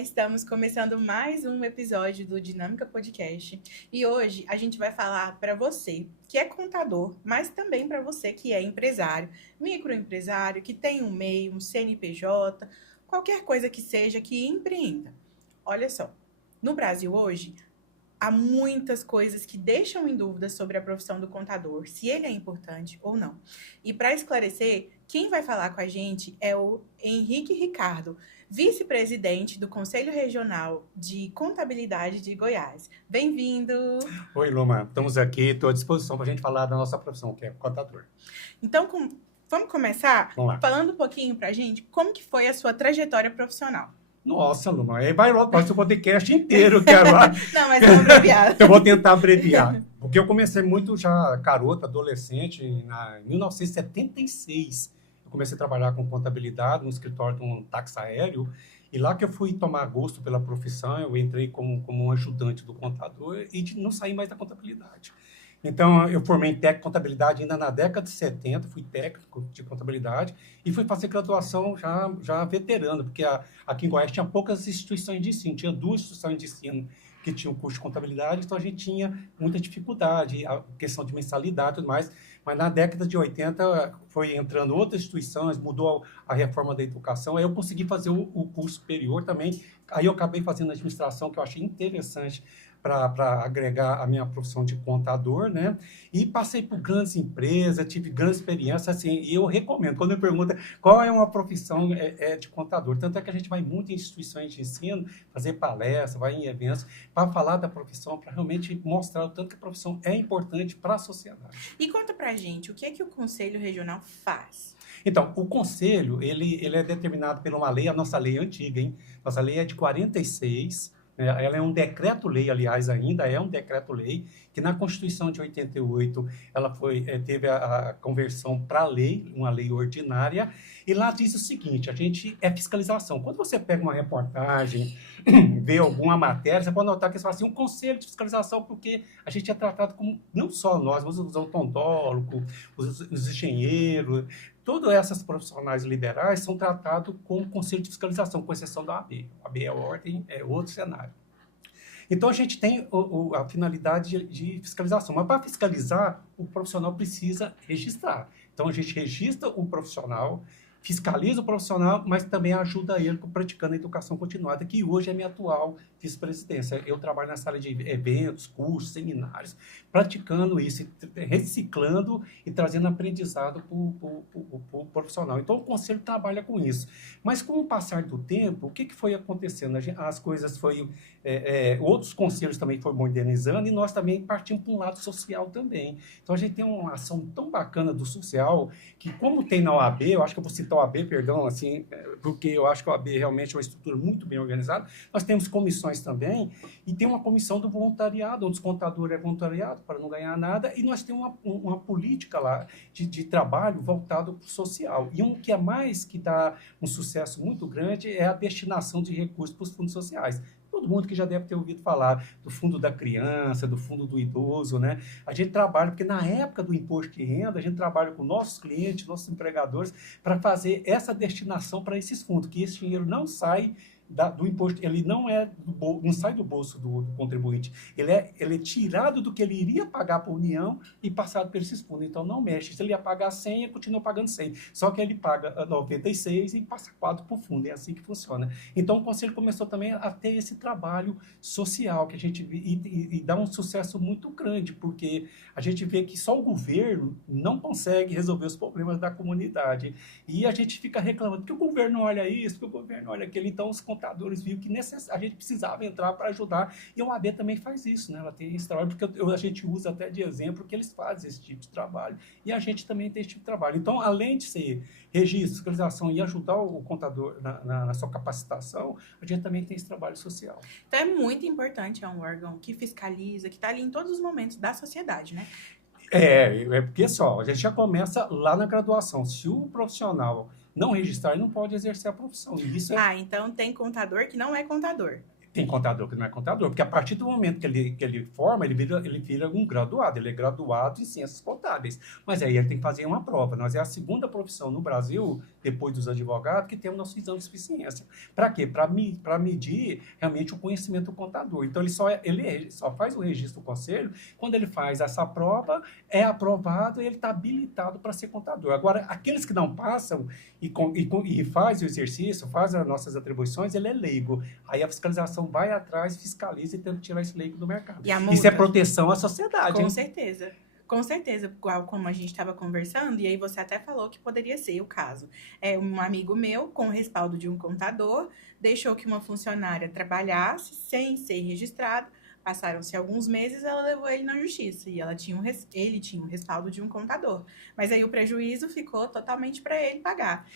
Estamos começando mais um episódio do Dinâmica Podcast e hoje a gente vai falar para você que é contador, mas também para você que é empresário, microempresário, que tem um MEI, um CNPJ, qualquer coisa que seja que empreenda. Olha só, no Brasil hoje há muitas coisas que deixam em dúvida sobre a profissão do contador, se ele é importante ou não. E para esclarecer, quem vai falar com a gente é o Henrique Ricardo, vice-presidente do Conselho Regional de Contabilidade de Goiás. Bem-vindo! Oi, Luma. Estamos aqui, estou à disposição para a gente falar da nossa profissão, que é contador. Então, vamos começar Vamos lá. falando um pouquinho para a gente como que foi a sua trajetória profissional. Nossa, Luma, aí vai logo para o podcast inteiro, quero lá. Não, mas vamos abreviar. Eu vou tentar abreviar, porque eu comecei muito já garota, adolescente, em 1976. Eu comecei a trabalhar com contabilidade no escritório de um táxi aéreo, e lá que eu fui tomar gosto pela profissão, eu entrei como um ajudante do contador e não saí mais da contabilidade. Então, eu formei em técnico de contabilidade ainda na década de 70, fui técnico de contabilidade e fui fazer graduação já veterano, porque aqui em Goiás tinha poucas instituições de ensino, tinha 2 instituições de ensino que tinham curso de contabilidade, então a gente tinha muita dificuldade, a questão de mensalidade e tudo mais, mas na década de 80 foi entrando outras instituições, mudou a reforma da educação, aí eu consegui fazer o curso superior também, aí eu acabei fazendo administração, que eu achei interessante, para agregar a minha profissão de contador, né? E passei por grandes empresas, tive grande experiência, assim, e eu recomendo. Quando me perguntam qual é uma profissão de contador, tanto é que a gente vai muito em instituições de ensino, fazer palestra, vai em eventos, para falar da profissão, para realmente mostrar o tanto que a profissão é importante para a sociedade. E conta pra gente, o que é que o Conselho Regional faz? Então, o conselho, ele é determinado por uma lei, a nossa lei é antiga, hein? Nossa lei é de 46. Ela é um decreto-lei, aliás, ainda é um decreto-lei, que na Constituição de 88 ela teve a conversão para lei, uma lei ordinária, e lá diz o seguinte, a gente é fiscalização. Quando você pega uma reportagem, vê alguma matéria, você pode notar que você fala assim, um conselho de fiscalização, porque a gente é tratado como, não só nós, mas os odontólogos, os engenheiros, todas essas profissionais liberais são tratados com o conselho de fiscalização, com exceção da OAB. A OAB é ordem, é outro cenário. Então, a gente tem a finalidade de fiscalização, mas para fiscalizar, o profissional precisa registrar. Então, a gente registra o profissional, fiscaliza o profissional, mas também ajuda ele praticando a educação continuada, que hoje é minha atual vice-presidência. Eu trabalho na sala de eventos, cursos, seminários, praticando isso, reciclando e trazendo aprendizado para o profissional. Então, o conselho trabalha com isso. Mas, com o passar do tempo, o que foi acontecendo? As coisas foram... outros conselhos também foram modernizando e nós também partimos para um lado social também. Então, a gente tem uma ação tão bacana do social que, como tem na OAB, eu acho que eu vou citar a OAB, perdão, assim, porque eu acho que a OAB realmente é uma estrutura muito bem organizada. Nós temos comissões também, e tem uma comissão do voluntariado, onde os contadores é voluntariado para não ganhar nada, e nós temos uma política lá de trabalho voltado para o social. E um que é mais, que dá um sucesso muito grande, é a destinação de recursos para os fundos sociais. Todo mundo que já deve ter ouvido falar do fundo da criança, do fundo do idoso, né? A gente trabalha, porque na época do imposto de renda, a gente trabalha com nossos clientes, nossos empregadores, para fazer essa destinação para esses fundos, que esse dinheiro não sai do imposto, ele não sai do bolso do contribuinte, ele é tirado do que ele iria pagar para a União e passado por esses fundos, então não mexe, se ele ia pagar 100, ele continua pagando 100, só que ele paga 96 e passa 4 para o fundo, é assim que funciona. Então o Conselho começou também a ter esse trabalho social, que a gente e dá um sucesso muito grande, porque a gente vê que só o governo não consegue resolver os problemas da comunidade, e a gente fica reclamando que o governo olha isso, que o governo olha aquilo, então os contadores viram que a gente precisava entrar para ajudar, e a OAB também faz isso, né? Ela tem esse trabalho, porque a gente usa até de exemplo que eles fazem esse tipo de trabalho, e a gente também tem esse tipo de trabalho. Então, além de ser registro, fiscalização e ajudar o contador na sua capacitação, a gente também tem esse trabalho social. Então, é muito importante, é um órgão que fiscaliza, que está ali em todos os momentos da sociedade, né? Porque só, a gente já começa lá na graduação. Se o profissional não registrar, ele não pode exercer a profissão. E isso então tem contador que não é contador. Tem contador que não é contador, porque a partir do momento que ele forma, ele vira um graduado, ele é graduado em ciências contábeis. Mas aí ele tem que fazer uma prova. Nós é a segunda profissão no Brasil, depois dos advogados, que temos nosso exame de suficiência. Para quê? Para medir realmente o conhecimento do contador. Então, ele só faz o registro do conselho quando ele faz essa prova, é aprovado e ele está habilitado para ser contador. Agora, aqueles que não passam e faz o exercício, faz as nossas atribuições, ele é leigo. Aí a fiscalização vai atrás, fiscaliza e tenta tirar esse leigo do mercado. Isso é proteção à sociedade. Com hein? certeza. Com certeza, igual como a gente estava conversando, e aí você até falou que poderia ser o caso. Um amigo meu, com o respaldo de um contador, deixou que uma funcionária trabalhasse sem ser registrado. Passaram-se alguns meses, ela levou ele na justiça e ele tinha um respaldo de um contador. Mas aí o prejuízo ficou totalmente para ele pagar.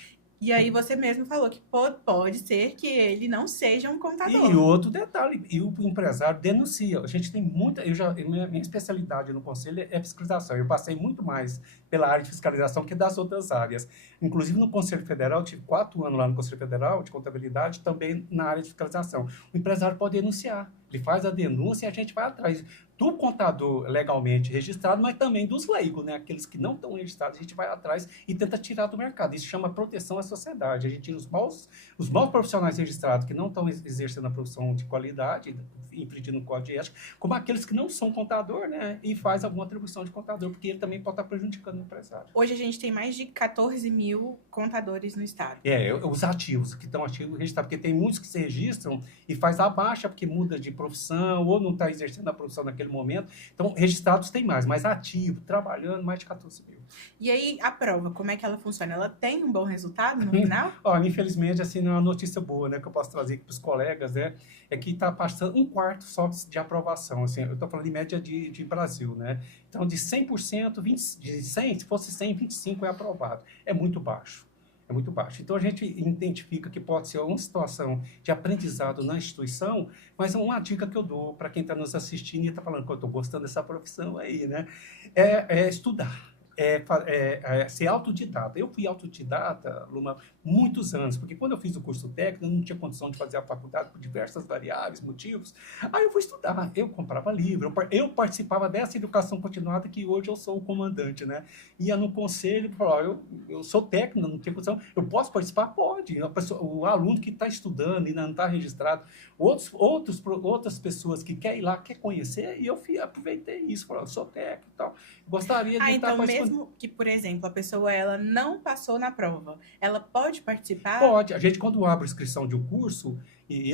E aí você mesmo falou que pode ser que ele não seja um contador. E outro detalhe, e o empresário denuncia. A gente tem muita... Minha especialidade no conselho é fiscalização. Eu passei muito mais pela área de fiscalização que das outras áreas. Inclusive no Conselho Federal, eu tive 4 anos lá no Conselho Federal de Contabilidade, também na área de fiscalização. O empresário pode denunciar. Ele faz a denúncia e a gente vai atrás do contador legalmente registrado, mas também dos leigos, né? Aqueles que não estão registrados, a gente vai atrás e tenta tirar do mercado. Isso chama proteção à sociedade. A gente tira os maus profissionais registrados que não estão exercendo a profissão de qualidade, infringindo o código de ética, como aqueles que não são contador, né? E faz alguma atribuição de contador, porque ele também pode estar prejudicando o empresário. Hoje a gente tem mais de 14 mil contadores no estado. Os ativos, que estão ativos registrados, porque tem muitos que se registram e faz a baixa porque muda de profissão ou não está exercendo a profissão naquele momento. Então, registrados tem mais, mas ativo, trabalhando, mais de 14 mil. E aí, a prova, como é que ela funciona? Ela tem um bom resultado no final? Olha, infelizmente, assim, não é uma notícia boa, né, que eu posso trazer aqui para os colegas, né, é que está passando 1/4 só de aprovação, assim, eu estou falando em média de Brasil, né, então de 100%, de 100, se fosse 100, 25 é aprovado, é muito baixo. É muito baixo. Então, a gente identifica que pode ser uma situação de aprendizado na instituição, mas uma dica que eu dou para quem está nos assistindo e está falando que eu estou gostando dessa profissão aí, né? É estudar. Ser autodidata. Eu fui autodidata, Luma, muitos anos, porque quando eu fiz o curso técnico, eu não tinha condição de fazer a faculdade por diversas variáveis, motivos. Aí eu fui estudar, eu comprava livro, eu participava dessa educação continuada que hoje eu sou o comandante, né? Ia no conselho e falava, eu sou técnico, não tenho condição, eu posso participar? Pode. O aluno que está estudando e ainda não está registrado, outras pessoas que querem ir lá, quer conhecer, e eu aproveitei isso, falei, eu sou técnico e tal. Gostaria de estar participando. Mesmo que, por exemplo, a pessoa ela não passou na prova, ela pode participar? Pode. A gente, quando abre a inscrição de um curso,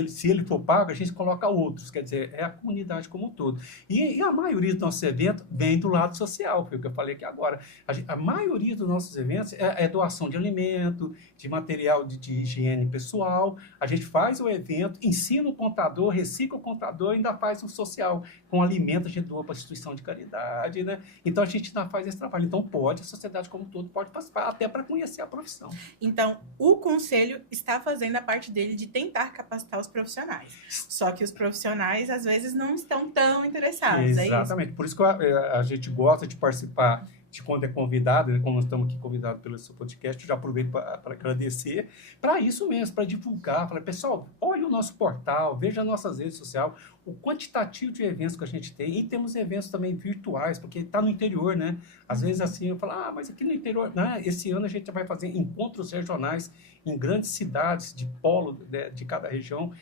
se ele for pago, a gente coloca outros, quer dizer, é a comunidade como um todo. E a maioria dos nossos eventos vem do lado social, foi o que eu falei aqui agora. A maioria dos nossos eventos é doação de alimento, de material de higiene pessoal. A gente faz o evento, ensina o contador, recicla o contador e ainda faz o social. Com alimento a gente doa para a instituição de caridade, né? Então a gente ainda faz esse trabalho. Então a sociedade como um todo pode participar, até para conhecer a profissão. Então, o conselho está fazendo a parte dele de tentar capacitar os profissionais. Só que os profissionais, às vezes, não estão tão interessados. Exatamente. Por isso que a gente gosta de participar de quando é convidado, né? Como nós estamos aqui convidados pelo seu podcast, eu já aproveito para agradecer. Para isso mesmo, para divulgar. Falar, pessoal, olha o nosso portal, veja as nossas redes sociais, o quantitativo de eventos que a gente tem. E temos eventos também virtuais, porque está no interior, né? Às vezes, assim, eu falo, mas aqui no interior... Né? Esse ano a gente vai fazer encontros regionais em grandes cidades de polo de cada região,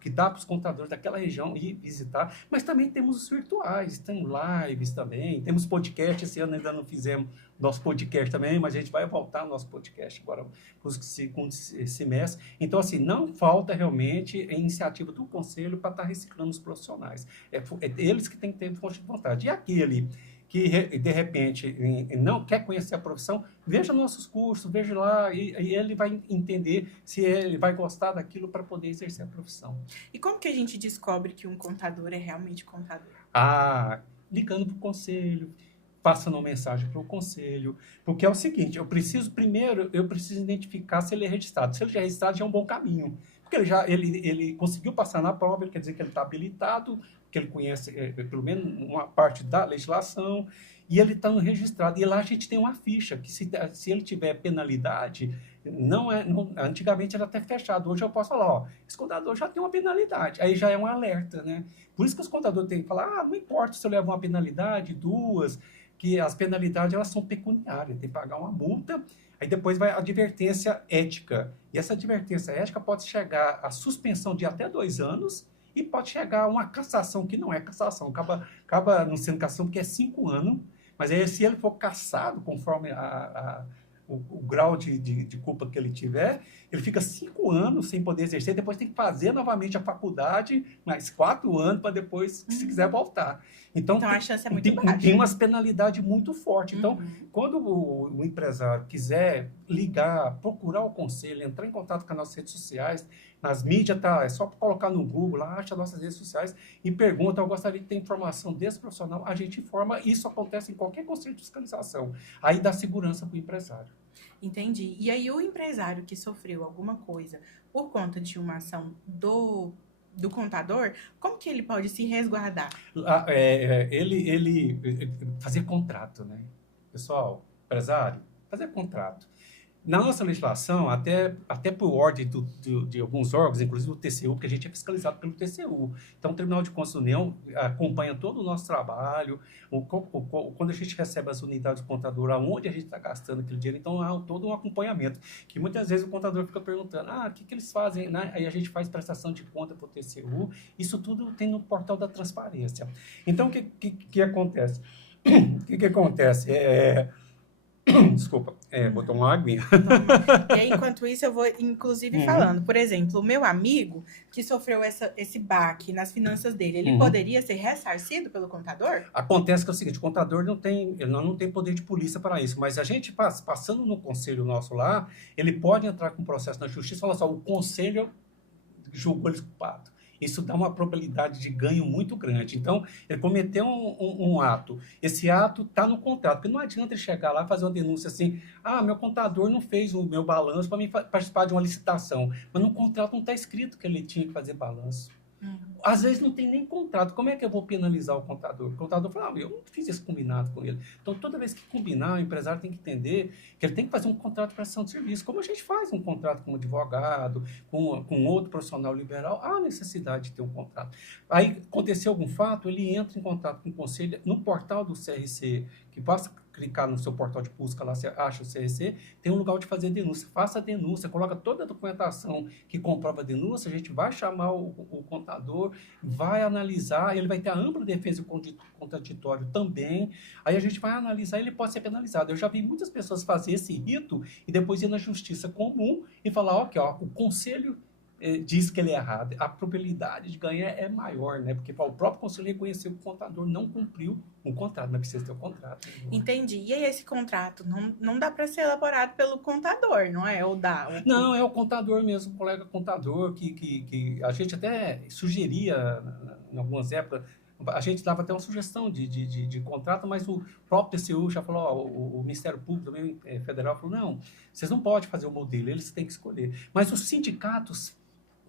que dá para os contadores daquela região ir visitar. Mas também temos os virtuais, tem lives também, temos podcast. Esse ano ainda não fizemos nosso podcast também, mas a gente vai voltar no nosso podcast agora para o segundo semestre. Então, assim, não falta realmente a iniciativa do Conselho para estar reciclando os profissionais. É eles que têm que ter força de vontade. E aquele que, de repente, não quer conhecer a profissão, veja nossos cursos, veja lá, e ele vai entender se ele vai gostar daquilo para poder exercer a profissão. E como que a gente descobre que um contador é realmente contador? Ligando para o Conselho, passando uma mensagem para o Conselho, porque é o seguinte, eu preciso identificar se ele é registrado. Se ele já é registrado, já é um bom caminho, porque ele conseguiu passar na prova, ele quer dizer que ele está habilitado, que ele conhece pelo menos uma parte da legislação, e ele está registrado. E lá a gente tem uma ficha, que se ele tiver penalidade, Antigamente era até fechado. Hoje eu posso falar, ó, esse contador já tem uma penalidade. Aí já é um alerta, né? Por isso que os contadores têm que falar, não importa se eu levo uma penalidade, duas, que as penalidades elas são pecuniárias, tem que pagar uma multa, aí depois vai a advertência ética. E essa advertência ética pode chegar à suspensão de até 2 anos e pode chegar a uma cassação, que não é cassação, acaba não sendo cassação porque é 5 anos, mas aí se ele for cassado conforme o grau de culpa que ele tiver, ele fica 5 anos sem poder exercer, depois tem que fazer novamente a faculdade, mais 4 anos para depois, se quiser, voltar. Então a chance é muito baixa. Tem umas penalidades muito fortes. Então, quando o empresário quiser ligar, procurar o conselho, entrar em contato com as nossas redes sociais, nas mídias, é só colocar no Google, lá acha nossas redes sociais e pergunta, eu gostaria de ter informação desse profissional, a gente informa, isso acontece em qualquer conselho de fiscalização. Aí dá segurança para o empresário. Entendi. E aí o empresário que sofreu alguma coisa por conta de uma ação do contador, como que ele pode se resguardar? Ele fazer contrato, né? Pessoal, empresário, fazer contrato. Na nossa legislação, até por ordem de alguns órgãos, inclusive o TCU, porque a gente é fiscalizado pelo TCU. Então, o Tribunal de Contas da União acompanha todo o nosso trabalho, quando a gente recebe as unidades do contador, aonde a gente está gastando aquele dinheiro, então há todo um acompanhamento, que muitas vezes o contador fica perguntando, o que eles fazem? Né? Aí a gente faz prestação de conta para o TCU, isso tudo tem no portal da transparência. Então, o que acontece? O que acontece? Desculpa, botou uma aguinha. E aí, enquanto isso, eu vou, inclusive, falando. Por exemplo, o meu amigo que sofreu esse baque nas finanças dele, ele poderia ser ressarcido pelo contador? Acontece que é o seguinte, o contador não tem poder de polícia para isso, mas a gente, passando no conselho nosso lá, ele pode entrar com processo na justiça e falar só, o conselho julgou ele culpado. Isso dá uma probabilidade de ganho muito grande. Então, ele cometeu um ato. Esse ato está no contrato, porque não adianta ele chegar lá e fazer uma denúncia assim, meu contador não fez o meu balanço para mim participar de uma licitação. Mas no contrato não está escrito que ele tinha que fazer balanço. Às vezes não tem nem contrato. Como é que eu vou penalizar o contador? O contador fala, eu não fiz esse combinado com ele. Então, toda vez que combinar, o empresário tem que entender que ele tem que fazer um contrato de prestação de serviço. Como a gente faz um contrato com um advogado, com outro profissional liberal, há necessidade de ter um contrato. Aí, aconteceu algum fato, ele entra em contato com o conselho no portal do CRC, que basta clicar no seu portal de busca, lá você acha o CRC, tem um lugar de fazer denúncia. Faça a denúncia, coloca toda a documentação que comprova a denúncia, a gente vai chamar o contador, vai analisar, ele vai ter a ampla defesa contraditório também, aí a gente vai analisar e ele pode ser penalizado. Eu já vi muitas pessoas fazer esse rito e depois ir na justiça comum e falar, o conselho diz que ele é errado, a probabilidade de ganhar é maior, né? Porque o próprio conselho reconheceu que o contador não cumpriu um contrato, mas precisa ter um contrato. Entendi. E aí esse contrato não dá para ser elaborado pelo contador, não é? Ou dá? Não, é o contador mesmo, o colega contador, que a gente até sugeria em algumas épocas, a gente dava até uma sugestão de contrato, mas o próprio TCU já falou, o Ministério Público também, federal falou, não, vocês não podem fazer o modelo, eles têm que escolher. Mas os sindicatos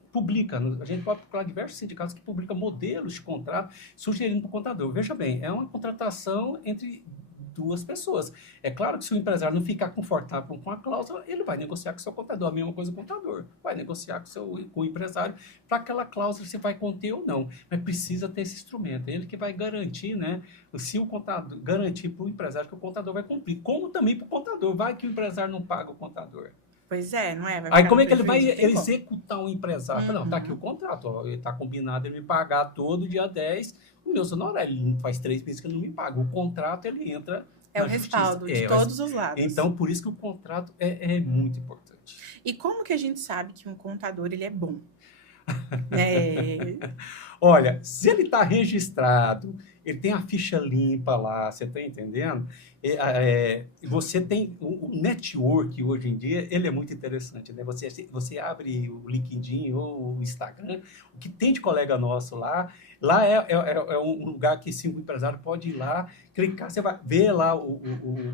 publicam, a gente pode procurar diversos sindicatos que publicam modelos de contrato sugerindo para o contador. Veja bem, é uma contratação entre duas pessoas. É claro que se o empresário não ficar confortável com a cláusula, ele vai negociar com o seu contador. A mesma coisa o contador. Vai negociar com o empresário para aquela cláusula se vai conter ou não. Mas precisa ter esse instrumento. É ele que vai garantir, né? Se o contador garantir para o empresário que o contador vai cumprir. Como também para o contador. Vai que o empresário não paga o contador. Pois é, não é? Aí como é que ele vai executar um empresário? Não, tá aqui o contrato, ele tá combinado ele me pagar todo dia 10, o meu honorário, ele faz 3 meses que ele não me paga. O contrato, ele entra na o respaldo de todos os lados. Então, por isso que o contrato é muito importante. E como que a gente sabe que um contador, ele é bom? Olha, se ele está registrado, ele tem a ficha limpa lá, você está entendendo? Você tem o network hoje em dia, ele é muito interessante, né? Você abre o LinkedIn ou o Instagram, o que tem de colega nosso lá é um lugar que sim, o empresário pode ir lá, clicar, você vai ver lá o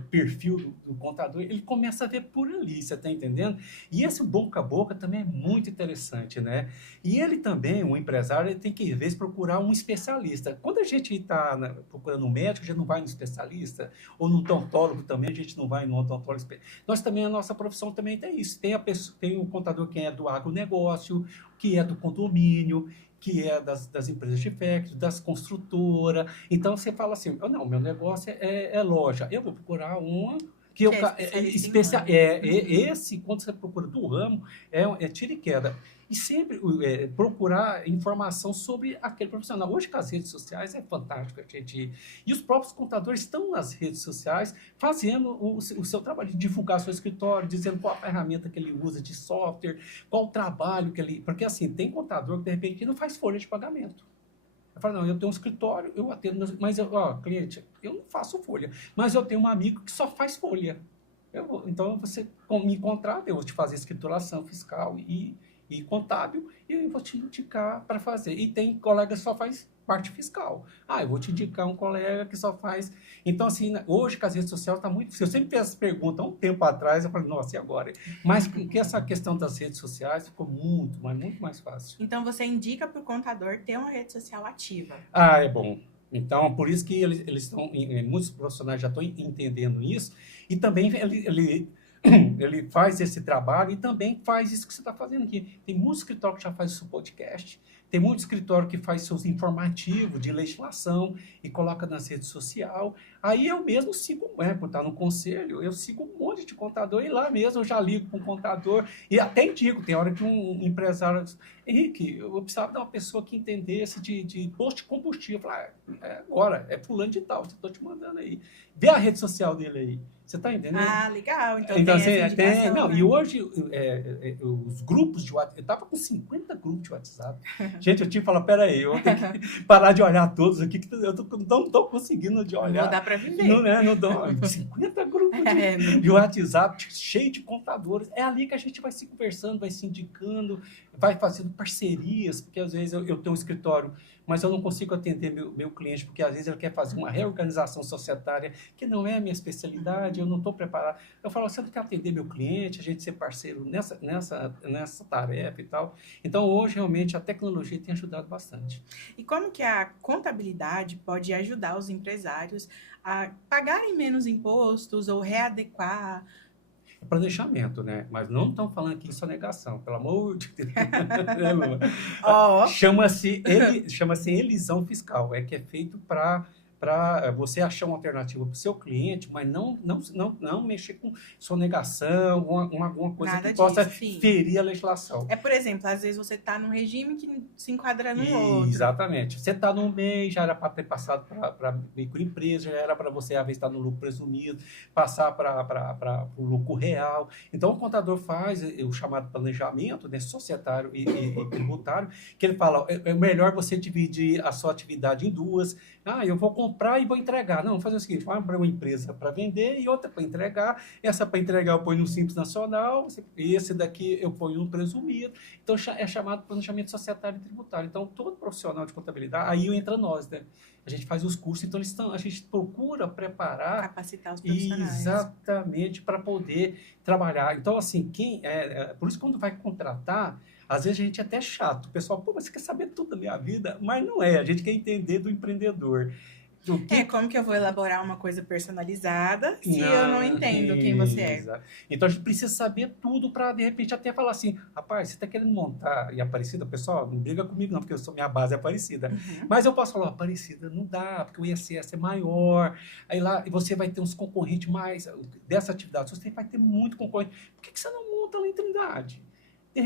perfil do contador, ele começa a ver por ali, você está entendendo? E esse boca a boca também é muito interessante, né? E ele também, o empresário, ele tem que, às vezes, procurar um especialista. Quando a gente está está procurando um médico, a gente não vai no especialista, ou no odontólogo também, a gente não vai no odontólogo. Nós também, a nossa profissão também tem isso. Tem o contador que é do agronegócio, que é do condomínio, que é das empresas de factory, das construtoras. Então, você fala assim, não, meu negócio é loja, eu vou procurar uma que Que é especialista esse, quando você procura do ramo, é tiro e queda. E sempre procurar informação sobre aquele profissional. Hoje, com as redes sociais, é fantástico a gente. E os próprios contadores estão nas redes sociais fazendo o seu trabalho de divulgar seu escritório, dizendo qual a ferramenta que ele usa de software, qual o trabalho que ele. Porque, assim, tem contador que, de repente, não faz folha de pagamento. Eu falo, não, eu tenho um escritório, eu atendo, mas, cliente, eu não faço folha, mas eu tenho um amigo que só faz folha. Então, você me contrata, eu vou te fazer escrituração fiscal e contábil, e eu vou te indicar para fazer. E tem colega que só faz parte fiscal. Eu vou te indicar um colega que só faz... Então, assim, hoje, com as redes sociais, está muito... Se eu sempre fiz essa pergunta há um tempo atrás, eu falei, nossa, e agora? Mas que essa questão das redes sociais ficou muito mais fácil. Então, você indica para o contador ter uma rede social ativa. É bom. Então, por isso que eles estão... Muitos profissionais já estão entendendo isso. E também ele faz esse trabalho e também faz isso que você está fazendo aqui. Tem muito escritório que já faz o seu podcast, tem muito escritório que faz seus informativos de legislação e coloca nas redes sociais. Aí eu mesmo sigo, por estar no conselho, eu sigo um monte de contador e lá mesmo eu já ligo com o contador e até indico, tem hora que um empresário diz, Henrique, eu precisava de uma pessoa que entendesse de posto de combustível. Eu falo, agora, é fulano de tal, estou te mandando aí. Vê a rede social dele aí. Você está entendendo? Legal. Então tem essa indicação, não, né? E hoje, os grupos de WhatsApp, eu estava com 50 grupos de WhatsApp. Gente, eu tinha que falar, peraí, eu tenho que parar de olhar todos aqui, que eu não estou conseguindo de olhar. Não dá para viver. Não dá. 50 grupos de WhatsApp, cheio de contadores. É ali que a gente vai se conversando, vai se indicando, vai fazendo parcerias, porque às vezes eu tenho um escritório, mas eu não consigo atender meu cliente, porque às vezes ele quer fazer uma reorganização societária, que não é a minha especialidade, eu não estou preparado. Eu falo, você não quer atender meu cliente, a gente ser parceiro nessa tarefa e tal. Então, hoje, realmente, a tecnologia tem ajudado bastante. E como que a contabilidade pode ajudar os empresários a pagarem menos impostos ou readequar? Planejamento, né? Mas não estão falando aqui em sonegação, pelo amor de Deus. Chama-se elisão fiscal, que é feito para você achar uma alternativa para o seu cliente, mas não mexer com sonegação, alguma coisa Nada que possa disso, ferir a legislação. Por exemplo, às vezes você está num regime que se enquadra no outro. Exatamente. Você está no MEI, já era para ter passado para microempresa, já era para você, às vezes, estar no lucro presumido, passar para o lucro real. Então, o contador faz o chamado planejamento, né, societário e tributário, que ele fala, é melhor você dividir a sua atividade em duas. Eu vou comprar e vou entregar. Não, vou fazer o seguinte, vou abrir uma empresa para vender e outra para entregar. Essa para entregar eu ponho no Simples Nacional, esse daqui eu ponho no presumido. Então, é chamado planejamento societário e tributário. Então, todo profissional de contabilidade, aí entra nós, né? A gente faz os cursos, então a gente procura preparar... Capacitar os profissionais. Exatamente, para poder trabalhar. Então, assim, por isso, quando vai contratar, às vezes a gente é até chato. O pessoal, mas você quer saber tudo da minha vida? Mas não é, a gente quer entender do empreendedor. Como que eu vou elaborar uma coisa personalizada se eu não entendo quem você é? Então, a gente precisa saber tudo para, de repente, até falar assim, rapaz, você está querendo montar em Aparecida? Pessoal, não briga comigo não, porque minha base é Aparecida. Mas eu posso falar, Aparecida não dá, porque o ISS é maior, aí lá você vai ter uns concorrentes mais dessa atividade, você vai ter muito concorrente. Por que você não monta lá em Trindade?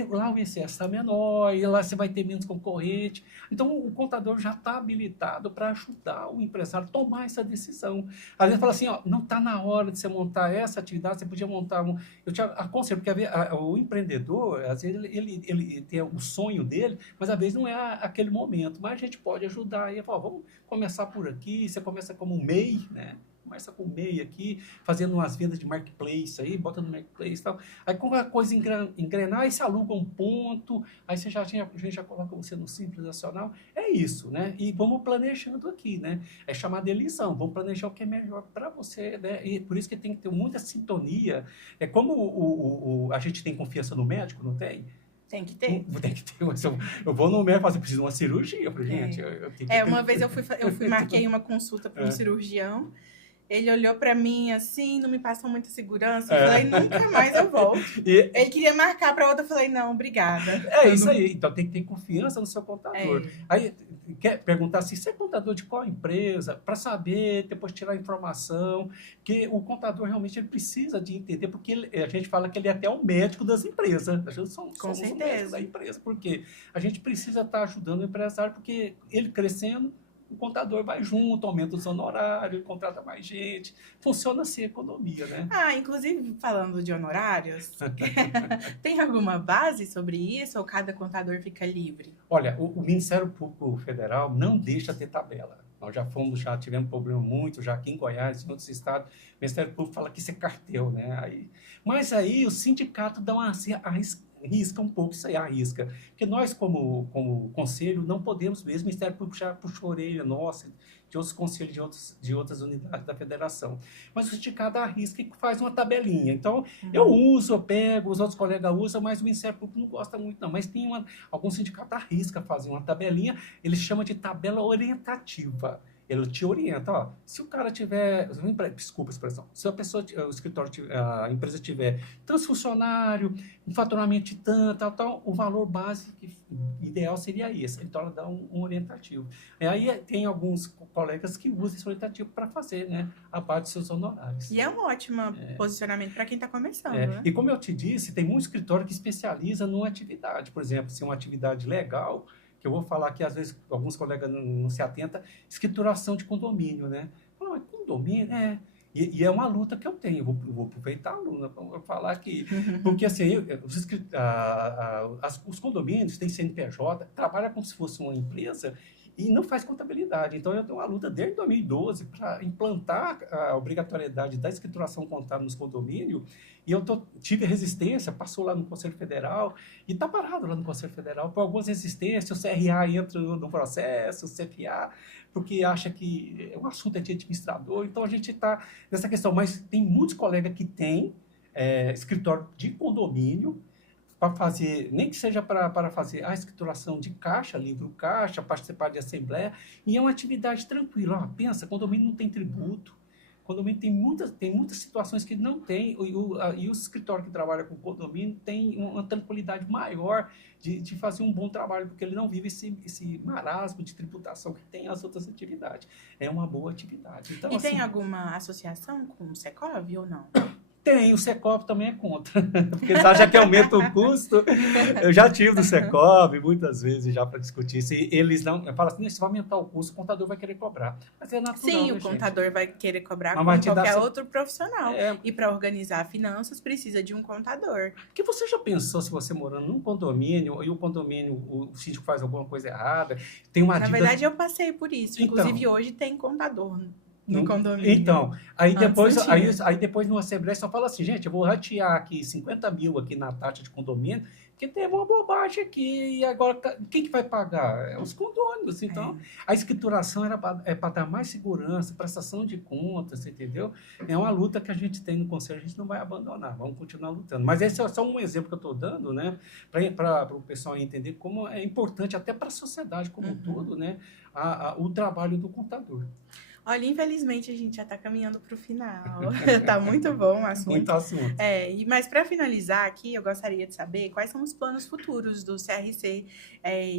Lá o ICS está menor, e lá você vai ter menos concorrente. Então, o contador já está habilitado para ajudar o empresário a tomar essa decisão. Às vezes fala assim, não está na hora de você montar essa atividade, você podia montar um... Eu te aconselho, porque o empreendedor, às vezes, ele tem o sonho dele, mas às vezes não é aquele momento. Mas a gente pode ajudar e falar, vamos começar por aqui, você começa como um MEI, né? Começa com o MEI aqui, fazendo umas vendas de marketplace aí, bota no marketplace e tal. Aí, quando a coisa engrenar, aí você aluga um ponto, aí a gente já coloca você no Simples Nacional. É isso, né? E vamos planejando aqui, né? É chamada de eleição, vamos planejar o que é melhor para você, né? E por isso que tem que ter muita sintonia. É como a gente tem confiança no médico, não tem? Tem que ter. Tem que ter. Eu vou no médico e falo assim, preciso de uma cirurgia. Eu falei, gente, eu tenho que ter. Uma vez eu fui marquei uma consulta para um cirurgião. Ele olhou pra mim assim, não me passou muita segurança. Eu falei, nunca mais eu volto. Ele queria marcar pra outra, eu falei, não, obrigada. É isso aí. Então tem que ter confiança no seu contador. Aí quer perguntar assim, você é contador de qual empresa? Para saber, depois tirar informação. Porque o contador realmente ele precisa de entender, porque a gente fala que ele é até o médico das empresas. A gente somos o médico da empresa, porque a gente precisa estar ajudando o empresário, porque ele crescendo, o contador vai junto, aumenta os honorários, contrata mais gente. Funciona assim a economia, né? Inclusive, falando de honorários, tem alguma base sobre isso ou cada contador fica livre? Olha, o Ministério Público Federal não deixa ter tabela. Nós já tivemos problema muito, já aqui em Goiás, em outros estados, o Ministério Público fala que isso é cartel, né? Mas aí o sindicato dá uma arrisca um pouco, isso aí arrisca. Porque nós, como conselho, não podemos mesmo, o Ministério Público já puxou a orelha nossa, de outros conselhos de outras unidades da federação. Mas o sindicato arrisca e faz uma tabelinha. Então, eu uso, eu pego, os outros colegas usam, mas o Ministério Público não gosta muito, não. Mas tem algum sindicato arrisca fazer uma tabelinha, eles chamam de tabela orientativa. Ele te orienta, ó, se o cara tiver, desculpa a expressão, se a pessoa, o escritório, a empresa tiver tantos funcionários, um faturamento de tal, o valor base ideal seria esse. Então, ela dá um orientativo. Aí tem alguns colegas que usam esse orientativo para fazer, né, a parte dos seus honorários. E é um ótimo posicionamento para quem está começando, né? E como eu te disse, tem muito escritório que especializa numa atividade. Por exemplo, se é uma atividade legal, que eu vou falar que às vezes alguns colegas não se atentam, escrituração de condomínio, né? Mas condomínio, E é uma luta que eu tenho, vou aproveitar a Luna para falar que, porque assim, os condomínios têm CNPJ, trabalha como se fosse uma empresa e não faz contabilidade. Então, eu tenho uma luta desde 2012 para implantar a obrigatoriedade da escrituração contábil nos condomínios, e eu tive resistência, passou lá no Conselho Federal, e está parado lá no Conselho Federal por algumas resistências, o CRA entra no processo, o CFA, porque acha que o assunto é de administrador, então a gente está nessa questão, mas tem muitos colegas que têm escritório de condomínio, para fazer, nem que seja para fazer a escrituração de caixa, livro caixa, participar de assembleia, e é uma atividade tranquila. Pensa, condomínio não tem tributo, condomínio tem muitas situações que não tem, e o escritório que trabalha com condomínio tem uma tranquilidade maior de fazer um bom trabalho, porque ele não vive esse marasmo de tributação que tem as outras atividades. É uma boa atividade. Então, e tem alguma associação com o Secov ou não? Tem, o Secov também é contra, porque eles acham que aumenta o custo. Eu já tive do Secov muitas vezes já para discutir isso, e eles não, falam assim, se vai aumentar o custo, o contador vai querer cobrar. Mas é natural, sim, né, o contador gente? vai querer cobrar como qualquer outro profissional. E para organizar finanças, precisa de um contador. Porque você já pensou se você morando num condomínio, e o condomínio, o síndico faz alguma coisa errada, tem uma dívida... Na verdade, eu passei por isso. Inclusive, hoje tem contador no condomínio. Então, aí depois no Assembleia só fala assim, gente, eu vou ratear aqui 50 mil aqui na taxa de condomínio, porque tem uma bobagem aqui, e agora quem que vai pagar? É os condôminos. Então, a escrituração é para dar mais segurança, prestação de contas, entendeu? É uma luta que a gente tem no Conselho, a gente não vai abandonar, vamos continuar lutando. Mas esse é só um exemplo que eu estou dando, né, para o pessoal entender como é importante, até para a sociedade como um todo, né, o trabalho do contador. Olha, infelizmente a gente já está caminhando para o final. Tá muito bom o assunto. Muito assunto. Mas para finalizar aqui, eu gostaria de saber quais são os planos futuros do CRC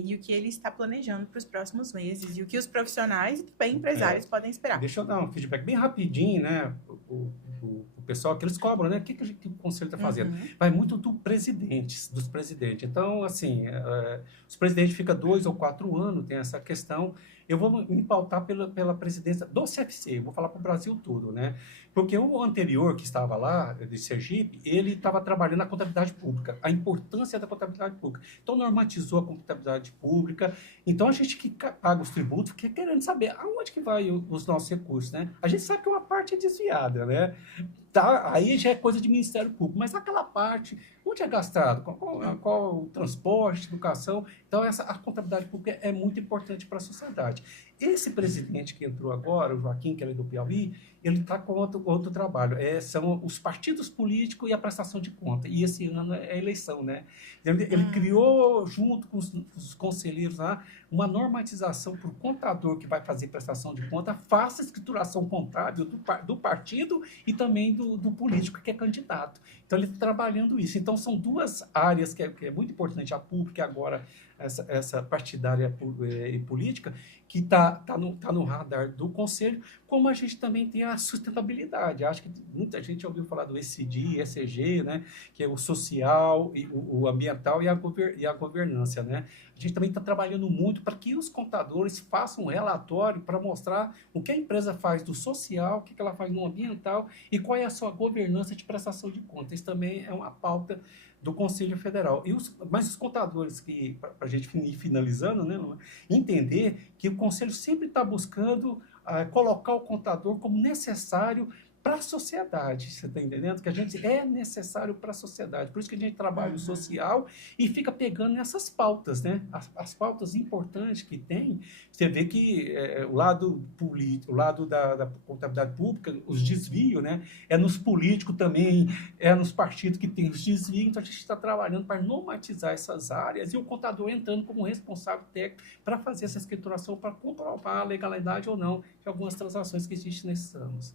e o que ele está planejando para os próximos meses e o que os profissionais e também empresários podem esperar. Deixa eu dar um feedback bem rapidinho, né? O pessoal que eles cobram, né? O que o conselho está fazendo? Vai muito dos presidentes. Então, assim, os presidentes ficam 2 ou 4 anos, tem essa questão. Eu vou me pautar pela presidência do CFC, eu vou falar para o Brasil todo, né? Porque o anterior que estava lá, de Sergipe, ele estava trabalhando na contabilidade pública, a importância da contabilidade pública. Então, normatizou a contabilidade pública. Então, a gente que paga os tributos, fica querendo saber aonde que vai os nossos recursos, né? A gente sabe que uma parte é desviada, né? Tá, aí já é coisa de Ministério Público, mas aquela parte, onde é gastado? Qual o transporte, educação? Então, a contabilidade pública é muito importante para a sociedade. Esse presidente que entrou agora, o Joaquim, que é do Piauí, ele está com outro trabalho. São os partidos políticos e a prestação de conta. E esse ano é a eleição, né? Ele criou, junto com os conselheiros lá, uma normatização para o contador que vai fazer prestação de conta, faça a escrituração contábil do partido e também do político que é candidato. Então, ele está trabalhando isso. Então, são duas áreas que é muito importante, a pública e agora essa partidária e política, que está no radar do Conselho, como a gente também tem a sustentabilidade. Acho que muita gente ouviu falar do ESG, ESG, né, que é o social, o ambiental e a governança. Né? A gente também está trabalhando muito para que os contadores façam um relatório para mostrar o que a empresa faz do social, o que ela faz no ambiental e qual é a sua governança de prestação de contas. Isso também é uma pauta do Conselho Federal. Mas os contadores, para a gente ir finalizando, né, entender que o Conselho sempre está buscando colocar o contador como necessário para a sociedade, você está entendendo? Que a gente é necessário para a sociedade. Por isso que a gente trabalha o social e fica pegando nessas pautas, né? As pautas importantes que tem, você vê que o lado político, o lado da contabilidade pública, os desvios, né? É nos políticos também, é nos partidos que tem os desvios, então a gente está trabalhando para normatizar essas áreas e o contador entrando como responsável técnico para fazer essa escrituração, para comprovar a legalidade ou não de algumas transações que existem nesses anos.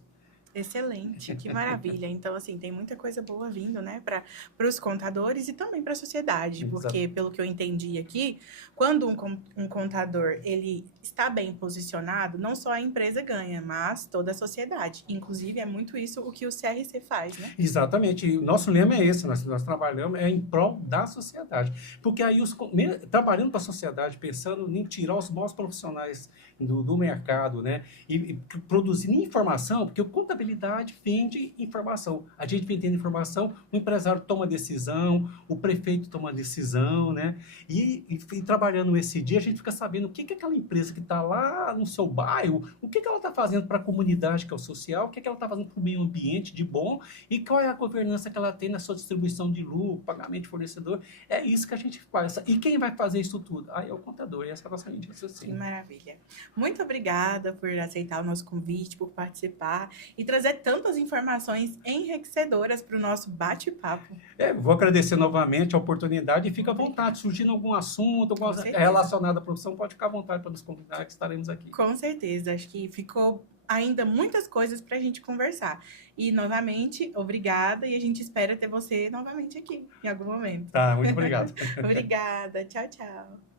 Excelente, que maravilha. Então, assim, tem muita coisa boa vindo, né, para os contadores e também para a sociedade, porque, pelo que eu entendi aqui, quando um contador, ele está bem posicionado, não só a empresa ganha, mas toda a sociedade. Inclusive, é muito isso o que o CRC faz, né? Exatamente. E o nosso lema é esse, nós trabalhamos em prol da sociedade. Porque aí, trabalhando para a sociedade, pensando em tirar os maus profissionais do mercado, né, e produzindo informação, porque o contabilidade vende informação. A gente vendendo informação, o empresário toma decisão, o prefeito toma decisão, né, e trabalhando esse dia, a gente fica sabendo o que aquela empresa que está lá no seu bairro, o que ela está fazendo para a comunidade, que é o social, o que ela está fazendo para o meio ambiente de bom, e qual é a governança que ela tem na sua distribuição de lucro, pagamento de fornecedor. É isso que a gente faz. E quem vai fazer isso tudo? Aí é o contador, e essa é a nossa linha de raciocínio. Que maravilha. Muito obrigada por aceitar o nosso convite, por participar e trazer tantas informações enriquecedoras para o nosso bate-papo. Vou agradecer novamente a oportunidade e fica à vontade. Surgindo algum assunto relacionado à profissão, pode ficar à vontade para nos convidar, que estaremos aqui. Com certeza. Acho que ficou ainda muitas coisas para a gente conversar. E, novamente, obrigada e a gente espera ter você novamente aqui em algum momento. Tá, muito obrigado. Obrigada. Tchau, tchau.